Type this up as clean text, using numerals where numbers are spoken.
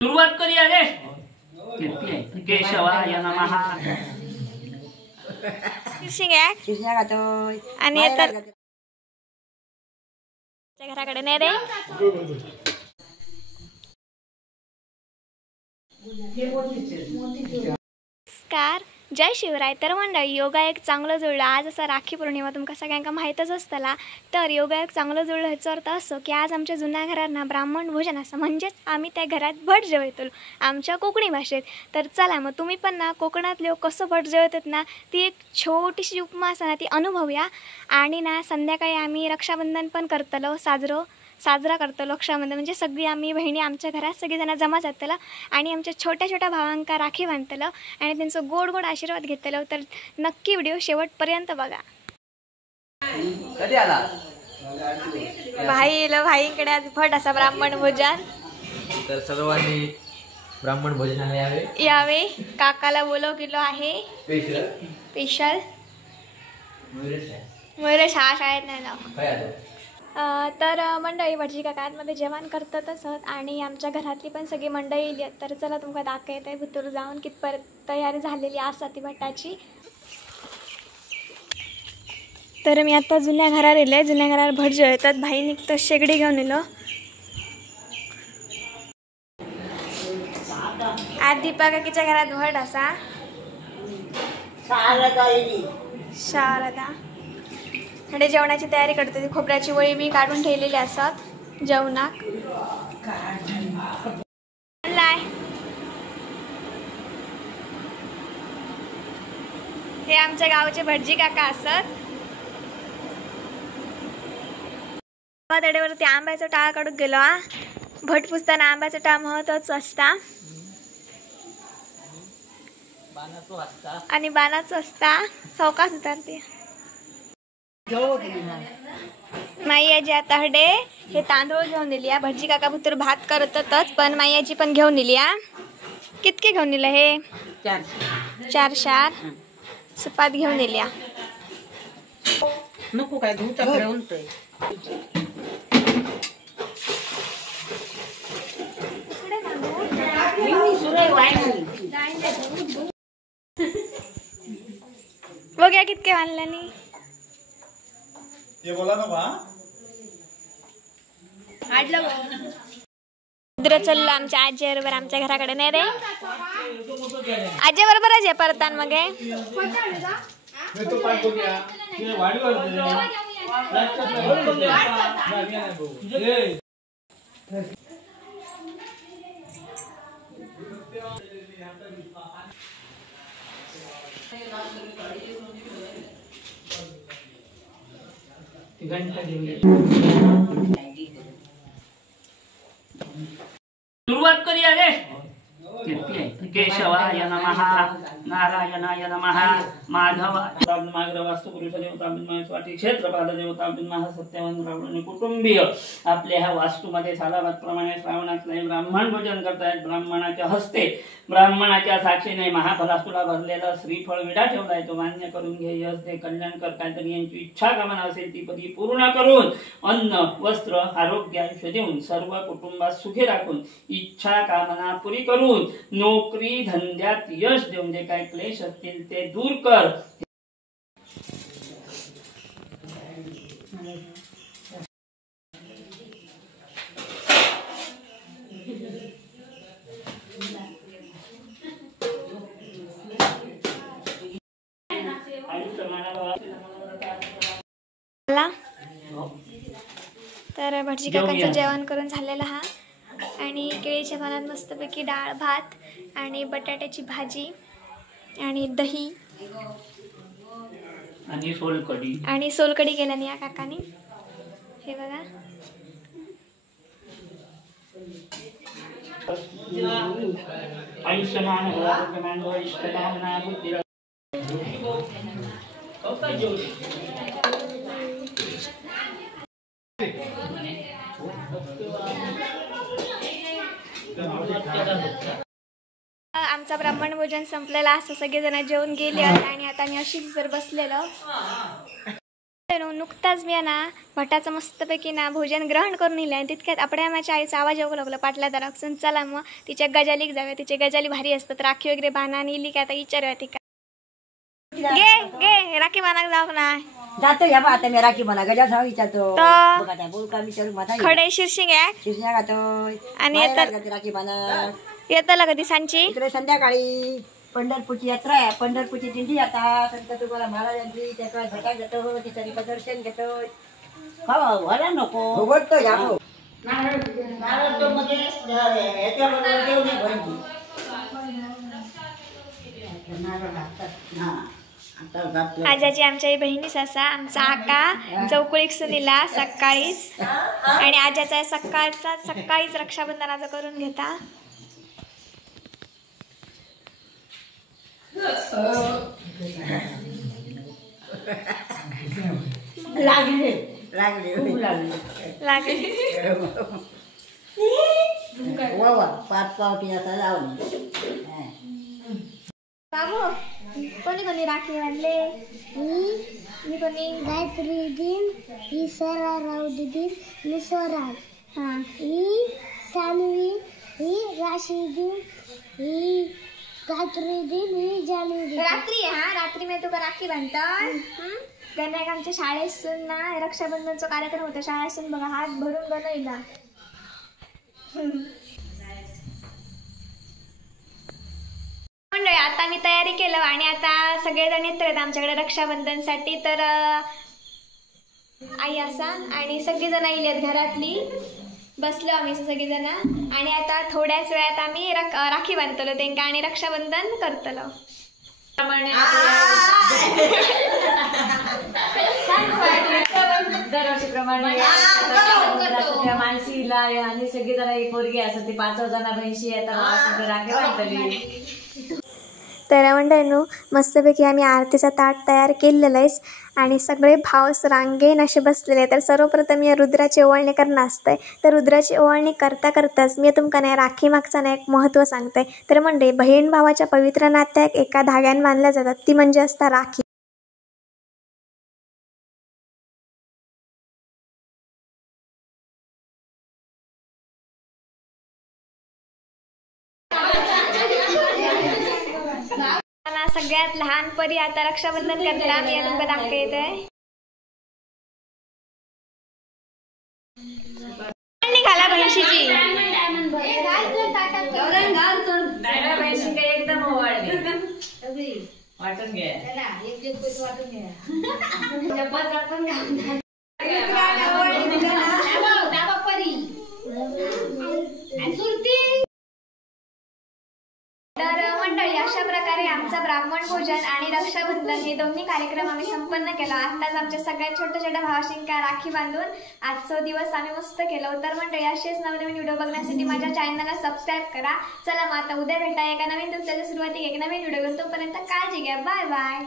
सुरुवात करूया रे. केशवाय नमः. आणि घराकडे नाही रे. नमस्कार, जय शिवराय. तर मंडळी, योगायोग चांगलं जुळलं. आज असं राखी पौर्णिमा तुमका सगळ्यांका माहीतच असतला. तर योगायोग चांगलं जुळलं ह्याचा अर्थ असं की आज आमच्या जुन्या घरांना ब्राह्मण भोजन असं, म्हणजेच आम्ही त्या घरात भट जेवतो आमच्या कोकणी भाषेत. तर चला मग तुम्ही पण ना कोकणात लोक कसं भट जेवतात ना, ती एक छोटीशी उपमा असं ना ती अनुभवूया. आणि ना संध्याकाळी आम्ही रक्षाबंधन पण करतलो साजरा करतो रक्षाबंधन. म्हणजे सगळी आम्ही बहिणी आमच्या घरात सगळीजण जमा जातलं आणि आमच्या छोट्या छोट्या भावांका राखी बांधतलं आणि त्यांचं गोड गोड आशीर्वाद घेतलं. तर नक्की व्हिडिओ शेवटपर्यंत बघा. कधी आला भाईंकडे आज भट असा ब्राह्मण भोजन. तर सर्वांनी ब्राह्मण भोजनाला यावे. काकाला बोलवलेलो आहे स्पेशल. मयुरेश हा शाळेत नाही ना. तर मंडळी भटजी काकांमध्ये जेवण करतातच आणि आमच्या घरातली पण सगळी मंडळी येईल. तर चला तुमका दाखवत आहे भितर जाऊन कितपर्यंत तयारी झालेली असतात ती भटाची. तर मी आता जुन्या घरात येले. जुन्या घरात भट जेवतात. भाई निघतं शेगडी घेऊन येलो. आज दीपा काकीच्या घरात भट असा शारदा आणि जेवणाची तयारी करते. खोबऱ्याची वळी बी काढून ठेवलेली असतात जेवणाक. हे आमच्या गावचे भटजी काका असत. तडेवरती आंब्याचा टाळ काढून गेलो. भट पुसताना आंब्याचा टाळ महत्वाचा असता आणि बाणाचं असता. चौकास उतारते माई आजी. आता हडे हे तांदूळ घेऊन दिली. भटजी काका भुतर भात करतच, पण माई आजी पण घेऊन दिली. कितके घेऊन दिलं हे? 4 सुपात घेऊन दिली. नको काय बघूया कितके बांधल्यानी. चललो आमच्या आजी बरोबर आमच्या घराकडे. नाही रे आजी बरोबरच आहे परतान. मग सुरुवात करूया रे. केशवाय नमः. नारायणाय नमः. माधव वास्तुपुरुष देवता स्वाटी क्षेत्रपाल देवता सत्यवन रावण कुटुंबीय आपल्या ह्या वास्तूमध्ये सालाबादप्रमाणे श्रावणातले ब्राह्मण भोजन करतायत. ब्राह्मणाच्या हस्ते ब्राह्मणाच्या साक्षीने महाफलास्तुला भरलेला श्रीफळ विडा ठेवलाय. तो मान्य करून घे. यश दे कल्याण कर. काहीतरी यांची इच्छा कामना असेल ती पदी पूर्ण करून अन्न वस्त्र आरोग्य आयुष्य देऊन सर्व कुटुंबात सुखी राखून इच्छा कामना पुरी करून नोकरी धंद्यात यश देऊन जे काही क्लेश असतील ते दूर कर. तर भटजी काकांचं जेवण करून झालेलं हा. आणि केळीच्या पानात मस्तपैकी डाळ भात आणि बटाट्याची भाजी आणि दही आणि सोलकढी केल्याने या काकाने. हे बघा. आमचा ब्राह्मण भोजन संपलेला असं सगळेजण जेवून गेले आणि आता मी अशीच जर बसलेलो. नुकताच मी ना भटाचं मस्तपैकी ना भोजन ग्रहण करून नेलं आणि तितक्यात आपल्या माझ्या आईचा आवाज येऊ लागला पाटल्या दरापासून. चला मग तिच्या गजालीक जाऊया. तिचे गजाली भारी असतात. राखी वगैरे बाणा नेली की आता विचारूया ती काय. गे राखी बाणाक जाऊ ना जातो या बा आता मी राखी म्हणा गजा जाऊ विचारतो तर बघा बोल का विचारू माझा खडे शिरशिंग आहे शिरशिंग खातो आणि राखी म्हणा येतं कधी सांची इकडे संध्याकाळी पंढरपूरची यात्रा आहे. पंढरपूरची दिंडी आता संत तुकारा महाराजांची त्याचा भटा घेतो तिचं दर्शन घेतो व्हायला नको बघतो या आजाची आमच्या बहिणी सासा आमचा आका चौकुळीक सुनीला सकाळीच आणि आजाचा सकाळीच रक्षाबंधनाचं करून घेता. लागले पाच पावटी आता लावली. बाबू कोणी कोणी राखी बांधले? मी कोणी गायत्री दिन ही सरा राऊत दिन मी स्वराज ही सानवी ही राशी दिन ही गायत्री दिन ही जान्हवी रात्री रात्री मी तुका राखी बांधतात. गणक आमच्या शाळेतून ना रक्षाबंधनचा कार्यक्रम होता. शाळेतून बघा हात भरून गणयला. मंडळी आता मी तयारी केलं आणि आता सगळेजण येत आहेत आमच्याकडे रक्षाबंधनसाठी. तर आई असा आणि सगळीजण येईल घरातली. बसलो आम्ही सगळीजण आणि आता थोड्याच वेळात आम्ही राखी बांधतलो त्यांना आणि रक्षाबंधन करतलो. दरवर्षीप्रमाणे मानसीला आणि सगळी जण एक पोरगी असं ती 5 जण बहिणी येतात राखी बांधली. तर मंडळींनो मस्तपैकी आम्ही आरतीचा ताट तयार केलेलं आहेस आणि सगळे भाव रांगेन असे बसलेले. तर सर्वप्रथम या रुद्राची ओवाळणी करणं असतंय. तर रुद्राची ओवाळणी करताच मी तुमका नाही राखी मागचं ना एक महत्त्व सांगते. तर मंडळी बहीण भावाच्या पवित्र नात्यात एका धाग्यान बांधल्या जातात ती म्हणजे असता राखी. सगळ्यात लहानपणी आता रक्षाबंधन करता मी तुमका दाखवते. घाला बहिणीची एकदम वाटून घ्या तर मंडळी अशा प्रकारे आमचं ब्राह्मण भोजन आणि रक्षाबंधन हे दोन्ही कार्यक्रम आम्ही संपन्न केला. आत्ताच आमच्या सगळ्या छोट्या छोट्या भावाशींका राखी बांधून आजचा दिवस आम्ही मस्त केला. तर मंडळी असेच नवीन व्हिडिओ बघण्यासाठी माझ्या चॅनलला सबस्क्राईब करा. चला मग आता उद्या भेटा एका नवीन दिवसाच्या सुरुवाती एक नवीन व्हिडिओ घेऊन. तोपर्यंत काळजी घ्या. Bye bye.